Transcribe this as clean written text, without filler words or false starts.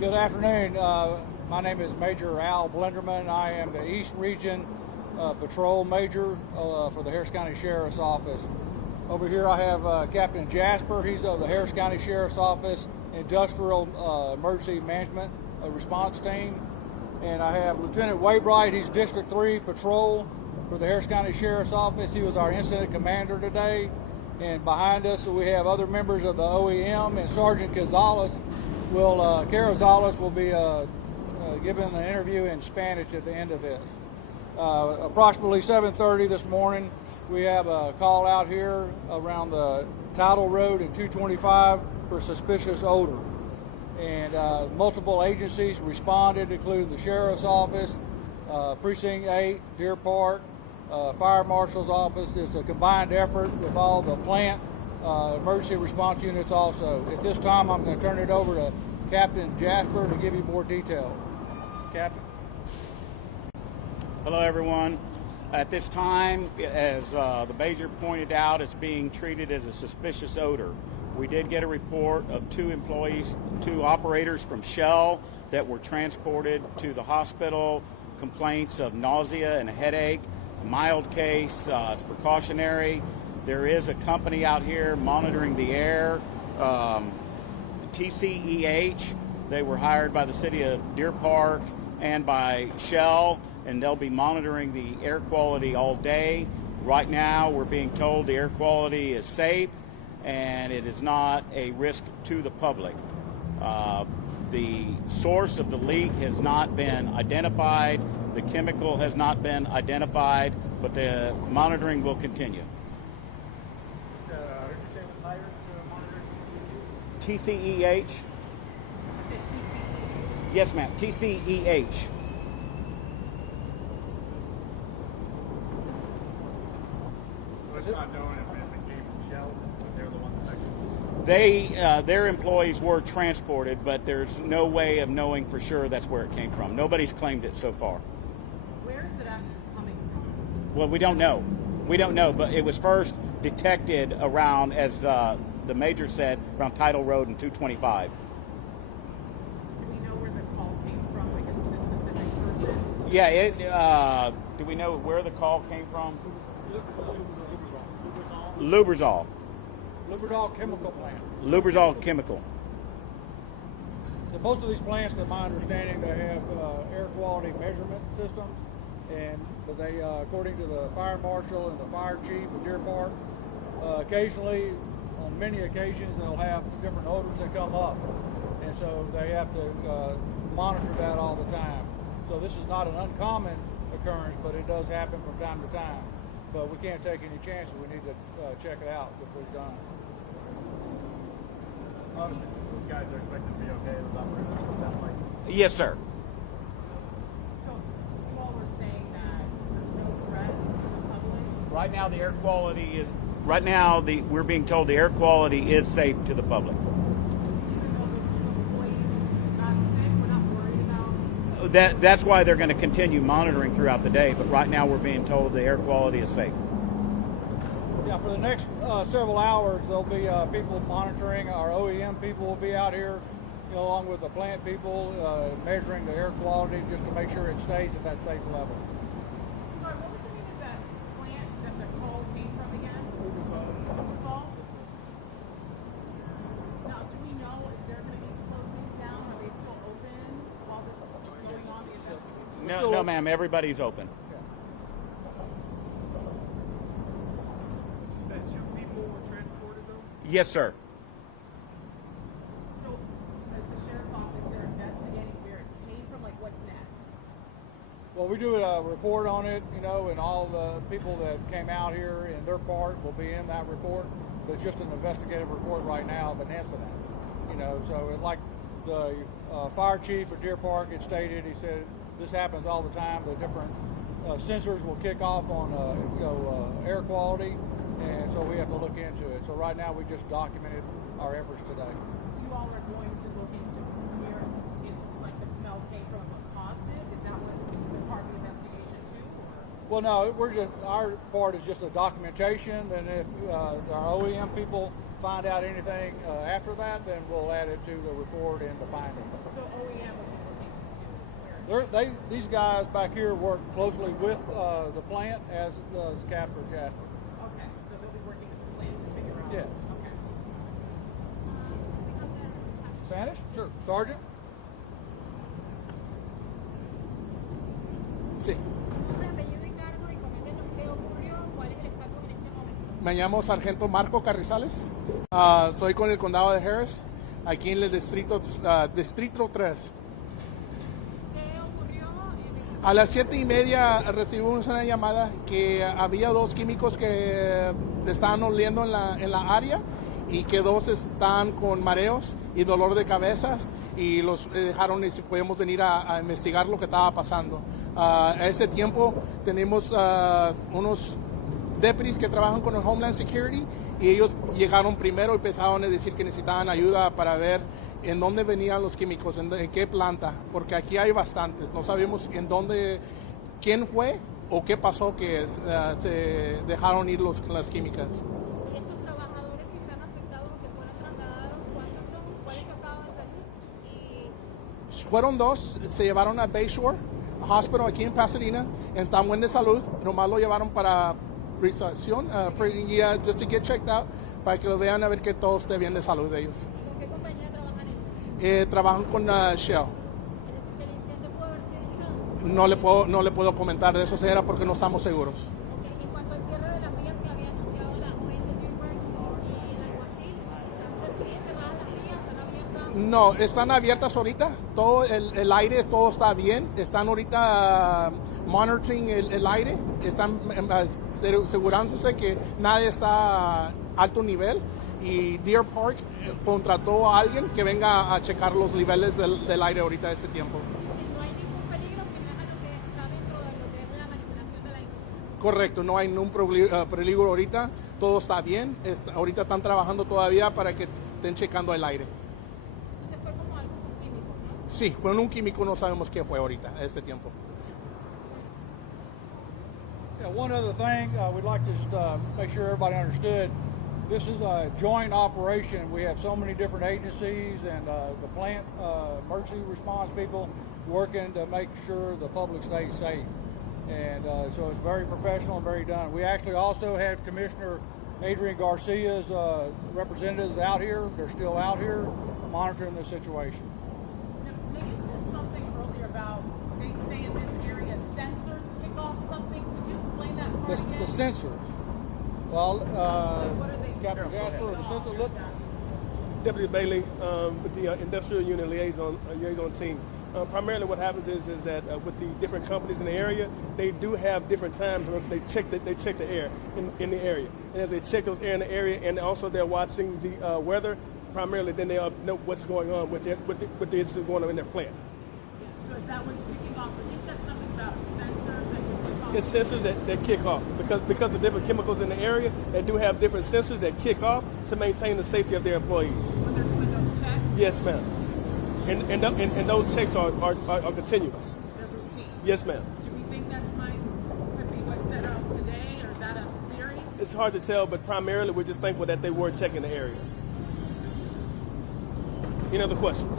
Good afternoon. My name is Major Al Blenderman. I am the East Region Patrol Major for the Harris County Sheriff's Office. Over here I have Captain Jasper. He's of the Harris County Sheriff's Office Industrial Emergency Management Response Team. And I have Lieutenant Waybright. He's District 3 Patrol for the Harris County Sheriff's Office. He was our incident commander today. And behind us we have other members of the OEM, and Sergeant Carazales will be giving an interview in Spanish at the end of this. Approximately 7:30 this morning, we have a call out here around the Title Road and 225 for suspicious odor. And multiple agencies responded, including the Sheriff's Office, Precinct 8, Deer Park, Fire Marshal's Office. It's a combined effort with all the plant emergency response units also. At this time, I'm going to turn it over to Captain Jasper to give you more detail. Captain. Hello, everyone. At this time, as the Major pointed out, it's being treated as a suspicious odor. We did get a report of two operators from Shell that were transported to the hospital, complaints of nausea and a headache. A mild case, it's precautionary. There is a company out here monitoring the air, TCEH. They were hired by the city of Deer Park and by Shell, and they'll be monitoring the air quality all day. Right now, we're being told the air quality is safe and it is not a risk to the public. The source of the leak has not been identified. The chemical has not been identified, but the monitoring will continue. TCEH? Yes, ma'am. TCEH. Was it not known if it came from Shell? They were the ones that Their employees were transported, but there's no way of knowing for sure that's where it came from. Nobody's claimed it so far. Where is it actually coming from? Well, we don't know. We don't know, but it was first detected around, as the Major said, around Title Road and 225. Do we know where the call came from? Like, is it a specific person? Yeah, do we know where the call came from? Lubrizol. Lubrizol Chemical Plant. Lubrizol Chemical. Most of these plants, to my understanding, they have air quality measurement systems, but they, according to the fire marshal and the fire chief of Deer Park, occasionally, on many occasions, they'll have different odors that come up, and so they have to monitor that all the time. So this is not an uncommon occurrence, but it does happen from time to time. But we can't take any chances. We need to check it out before we're done. Obviously, those guys are expected to be okay. Those operators, that's like. Yes, sir. So you all were saying that there's no threat to the public? Right now, the air quality is. Right now, we're being told the air quality is safe to the public. Even though those two employees got sick, we're not worried about? That's why they're going to continue monitoring throughout the day. But right now, we're being told the air quality is safe. Yeah, for the next several hours, there'll be people monitoring. Our OEM people will be out here, along with the plant people, measuring the air quality just to make sure it stays at that safe level. Sorry, what was the name of that plant that the call came from again? Lubrizol? Now, do we know if they're going to be closing down? Are they still open while this is going on? The investigation? No, ma'am. Everybody's open. Yes, sir. So, as the sheriff's office, they're investigating where it came from. Like, what's next? Well, we do a report on it, and all the people that came out here in their part will be in that report. But it's just an investigative report right now of an incident. So like the fire chief of Deer Park had stated, he said this happens all the time. The different sensors will kick off on air quality. And so we have to look into it. So right now we just documented our efforts today. So you all are going to look into where it's like the smell came from and what caused it? Is that what the part of the investigation too? Or? Well, no, our part is just a documentation. And if our OEM people find out anything after that, then we'll add it to the report and the findings. So OEM These guys back here work closely with the plant, as does Captain Jasper. Okay, so they'll be working with the plant to figure out. Yes. Okay. Spanish? Sure. Sergeant? Sí. Me llamo Sargento Marco Carrizales. Soy con el condado de Harris, aquí en el distrito 3. A las 7:30 recibimos una llamada que había 2 químicos que estaban oliendo en la área y que 2 están con mareos y dolor de cabezas y los dejaron y si podemos venir a investigar lo que estaba pasando. A ese tiempo tenemos unos deputies que trabajan con el Homeland Security y ellos llegaron primero y empezaron a decir que necesitaban ayuda para ver en dónde venían los químicos, en qué planta, porque aquí hay bastantes. No sabemos en dónde, quién fue o qué pasó que se dejaron ir las químicas. ¿Y estos trabajadores que están afectados, que fueron trasladados, cuántos son? ¿Cuál es su estado de salud? Fueron 2, se llevaron a Bayshore Hospital aquí en Pasadena, están buen de salud, nomás lo llevaron para prestación, just to get checked out, para que lo vean a ver que todo esté bien de salud de ellos. ¿Y con qué compañía trabajan ellos? Trabajan con Shell. ¿El incidente pudo haber sido Shell? No le puedo comentar de eso, será porque no estamos seguros. Okay. En cuanto al cierre de las vías que había anunciado la ONG y el alguacil, ¿siguen cerradas las vías? ¿Están abiertas? No, están abiertas ahorita, todo el aire, todo está bien, están ahorita monitoring el aire, están asegurándose que nadie está a alto nivel y Deer Park contrató a alguien que venga a checar los niveles del aire ahorita a este tiempo. Si no hay ningún peligro, si no es algo que está dentro de lo que es la manipulación de la industria. Correcto, no hay ningún peligro ahorita, todo está bien, ahorita están trabajando todavía para que estén checando el aire. Entonces fue como algo con químicos, ¿no? Sí, con un químico no sabemos qué fue ahorita a este tiempo. Yeah, one other thing we'd like to just make sure everybody understood. This is a joint operation. We have so many different agencies and the plant emergency response people working to make sure the public stays safe. And so it's very professional and very done. We actually also have Commissioner Adrian Garcia's representatives out here. They're still out here monitoring the situation. Now, you said something earlier about they say in this area sensors kick off something. Could you explain that part again? The sensors. Well, What are they? Captain Jasper, the sensor look. Deputy Bailey with the Industrial Unit liaison team. Primarily what happens is that with the different companies in the area, they do have different times when they check the air in the area. And as they check those air in the area and also they're watching the weather, primarily then they'll know what's going on with the issues going on in their plant. So is that what's kicking off? But you said something about sensors that can kick off. It's sensors that kick off because of different chemicals in the area. They do have different sensors that kick off to maintain the safety of their employees. When they're doing those checks, Yes, ma'am. And those checks are continuous. they're routine. Yes, ma'am. Do we think that could be what's set up today, or is that a theory? It's hard to tell, but primarily we're just thankful that they were checking the area. Any other questions?